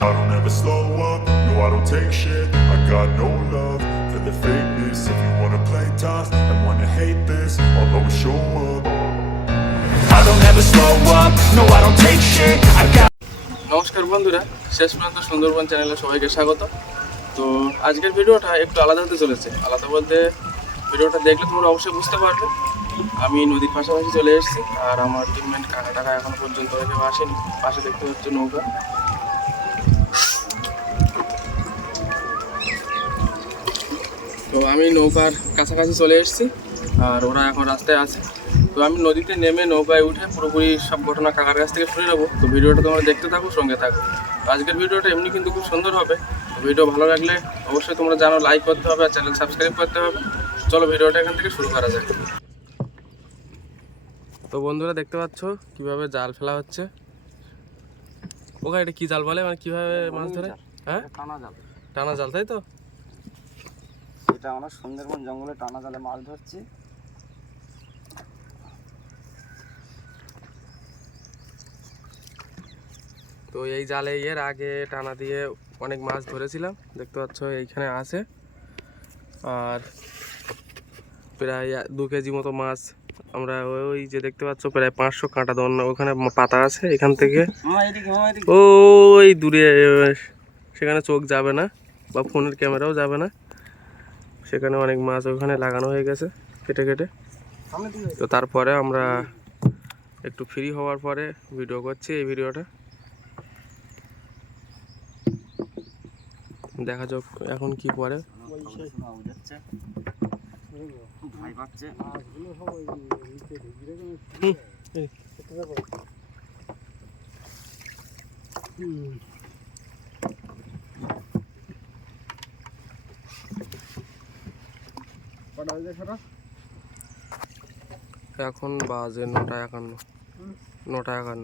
I don't ever slow up, no I don't take shit. I got no love for the fakeness. If you wanna play tough and wanna hate this, I'll always show up. I don't ever slow up, no I don't take shit. I got নমস্কার বন্ধুরা, শেষ পর্যন্ত সুন্দরবন চ্যানেলে সবাইকে স্বাগত। তো আজকের ভিডিওটা একটু আলাদা হতে চলেছে। আলাদা বলতে ভিডিওটা দেখলে তোমরা অবশ্যই বুঝতে পারবে। আমি নদীর পাশাপাশি চলে এসেছি, আর আমার টিমমেট কাকা টাকা এখনো পর্যন্ত কেউ আসেনি। পাশে দেখতে হচ্ছে নৌকা। তো আমি নৌকার কাছাকাছি চলে এসেছি, আর ওরা এখন রাস্তায় আছে। তো আমি নদীতে নেমে নৌকায় উঠে পুরোপুরি সব ঘটনা কাকার কাছ থেকে শুনে নেবো। তো ভিডিওটা তোমরা দেখতে থাকো, সঙ্গে থাকো। আজকের ভিডিওটা এমনি কিন্তু খুব সুন্দর হবে। তো ভিডিও ভালো লাগলে অবশ্যই তোমরা জানো লাইক করতে হবে আর চ্যানেল সাবস্ক্রাইব করতে হবে। চলো ভিডিওটা এখান থেকে শুরু করা যাক। তো বন্ধুরা দেখতে পাচ্ছ কিভাবে জাল ফেলা হচ্ছে। ওখানে এটা কি জাল বলে, মানে কিভাবে মাছ ধরে? হ্যাঁ, টানা জাল। টানা জাল, তাই তো? এটা আমরা সুন্দরবন জঙ্গলে টানা জালে মাছ ধরছি। তো এই জালে এর আগে টানা দিয়ে অনেক মাছ ধরেছিলাম, দেখতে পাচ্ছ এইখানে আছে। আর প্রায় 2 কেজি মতো মাছ আমরা ওই যে দেখতে পাচ্ছ প্রায় 500 কাঁটা দন ওখানে পাতা আছে। এখান থেকে ওই দূরে, সেখানে চোখ যাবে না বা ফোনের ক্যামেরাও যাবে না, সেখানে অনেক মাছ ওখানে লাগানো হয়ে গেছে কেটে কেটে। তো তারপরে আমরা একটু ফ্রি হওয়ার পরে ভিডিও করছি। এই ভিডিওটা দেখা যাক এখন কি পরে। এখন বাজে 9:51। 9:51।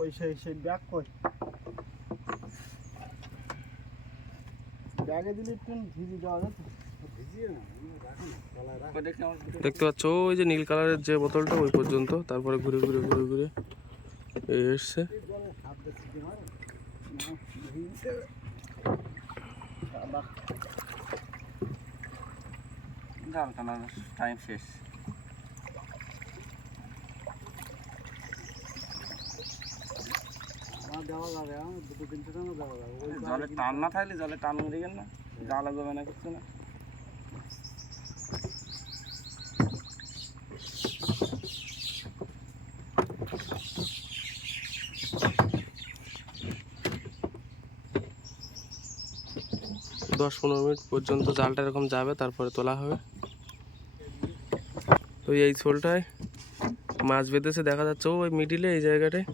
ওই সেই ব্যাগ কই? ব্যাগে দিলে একটু ভিজিয়ে দেওয়া যেত। ভিজিয়ে না, দেখতে পাচ্ছ ওই যে নীল কালারের যে বোতলটা ওই পর্যন্ত, তারপরে ঘুরে ঘুরে ঘুরে ঘুরে এসছে। জাল টানার টাইম শেষ। জলে টান না থাকলে জলে টান উড়ে গেল না, জাল যাবে না, কিছু না। দশ 15 মিনিট পর্যন্ত জালটা এরকম যাবে, তারপরে তোলা হবে। তো এই ছোলটায় মাছ বেঁধেছে দেখা যাচ্ছে ওই মিডিলে এই জায়গাটায়।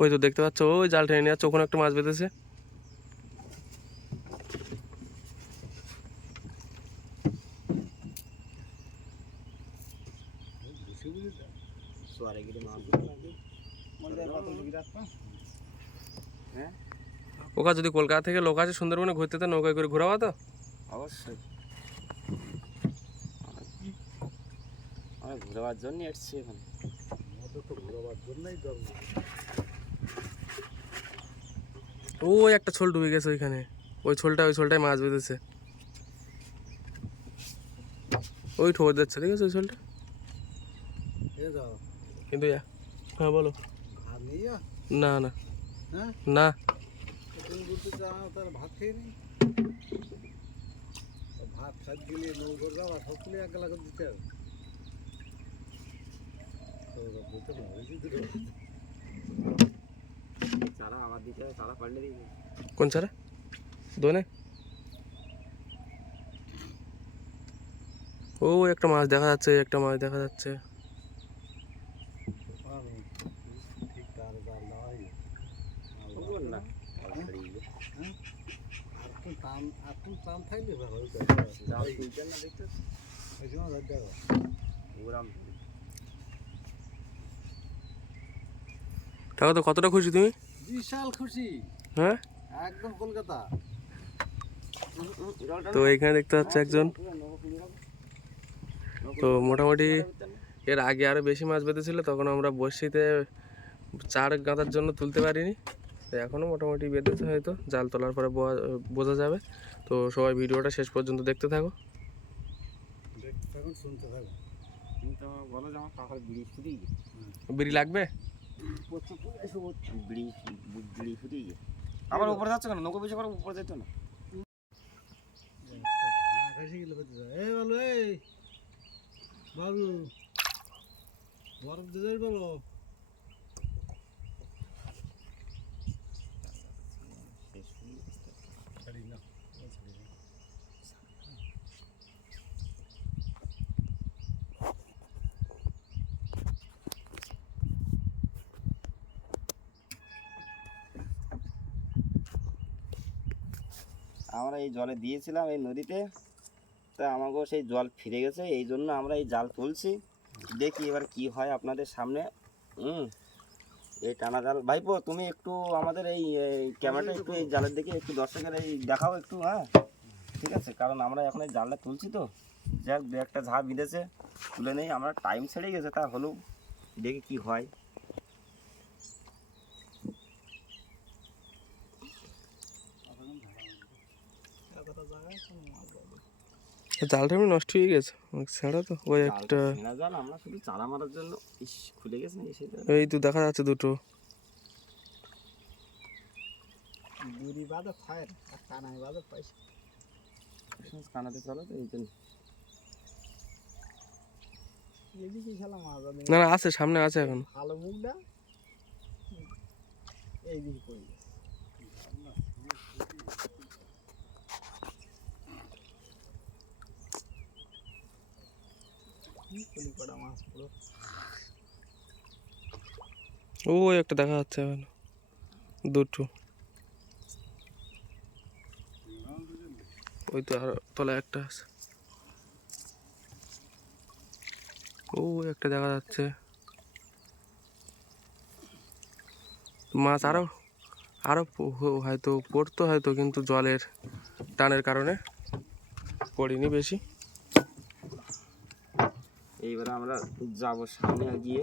ওই তো দেখতে পাচ্ছ ওই জাল টেনে নিয়ে যাচ্ছে, ওখানে একটা মাছ বেঁধেছে। ওখানে যদি কলকাতা থেকে লোক আছে সুন্দরবনে ঘুরতে, তো নৌকায় করে ঘোরাবা তো? অবশ্যই, আমি ঘুরবার জন্য এসেছি এখানে। ওই একটা ছোল ডুবে গেছে ওইখানে, ওই ছোলটায় মাছ বেঁধেছে। ওই ঠোঁট যাচ্ছে, ঠিক আছে ওই ছোলটা। কিন্তু হ্যাঁ বলো। না না না, ভাত খেয়ে নি, ভাত খাত গেলে নৌকর যাওয়া সকলে এক গেলা করে দিতে হবে। চারা আমার দিতে হবে, চারা পাল্টে দিই। কোন চারা? দোনে ও একটা মাছ দেখা যাচ্ছে, একটা মাছ দেখা যাচ্ছে। তাও তো কতটা খুশি তুমি? বিশাল খুশি, হ্যাঁ একদম কলকাতা। তো এখানে দেখতে পাচ্ছ একজন তো মোটামুটি এর আগে আরও বেশি মাছ বেঁধেছিল, তখন আমরা বড়শিতে চার গাঁথার জন্য তুলতে পারিনি। তো এখনও মোটামুটি বেঁধেছে, হয়তো জাল তোলার পরে বোঝা যাবে। তো সবাই ভিডিওটা শেষ পর্যন্ত দেখতে থাকো। শুনতে থাকো। কিন্তু বলো যে আমার কাকার বিড়ি ফুরিয়ে গেছে। বিড়ি লাগবে? বিড়ি ফুরিয়ে গেছে। আবার উপরে যাচ্ছে কেন? নৌকো বেশি করে উপরে যেত না। বাবু বরফ দিয়ে বলো আমরা এই জলে দিয়েছিলাম এই নদীতে, তা আমাকেও সেই জল ফিরে গেছে, এই জন্য আমরা এই জাল তুলছি। দেখি এবার কি হয় আপনাদের সামনে। এই টানা জাল ভাইপো, তুমি একটু আমাদের এই ক্যামেরাটা একটু এই জালের দিকে একটু দর্শকের এই দেখাও একটু। হ্যাঁ ঠিক আছে, কারণ আমরা এখন এই জালটা তুলছি তো, যাক দু একটা ঝাঁ বিঁধেছে, তুলে নেই। আমরা টাইম ছেড়ে গেছে, তা হলেও দেখি কি হয়। জালটা এমনি নষ্ট হয়ে গেছে ছাড়া, তো ওই একটা ছেঁড়া জাল আমরা শুধু চারা মারার জন্য। ইস, খুলে গেছে না সেটা। এই তো দেখা যাচ্ছে দুটো। দূরি বাদে ফায়ার আর কানাই বাদে পয়সা কানাতে চলো তো এই জন্য। এদিকে খেলা মাছ না না, আছে সামনে আছে এখন। ভালো মুখটা এইদিকে করে গেছে। কলি কটা মাছ পুরো ওই একটা দেখা যাচ্ছে এখন, দুটো। ওই তো আর তলায় একটা আছে। ও একটা দেখা যাচ্ছে। মাছ আরো আরো হয়তো পড়তো হয়তো, কিন্তু জলের টানের কারণে পড়িনি বেশি। এইবারে আমরা যাবো সামনে গিয়ে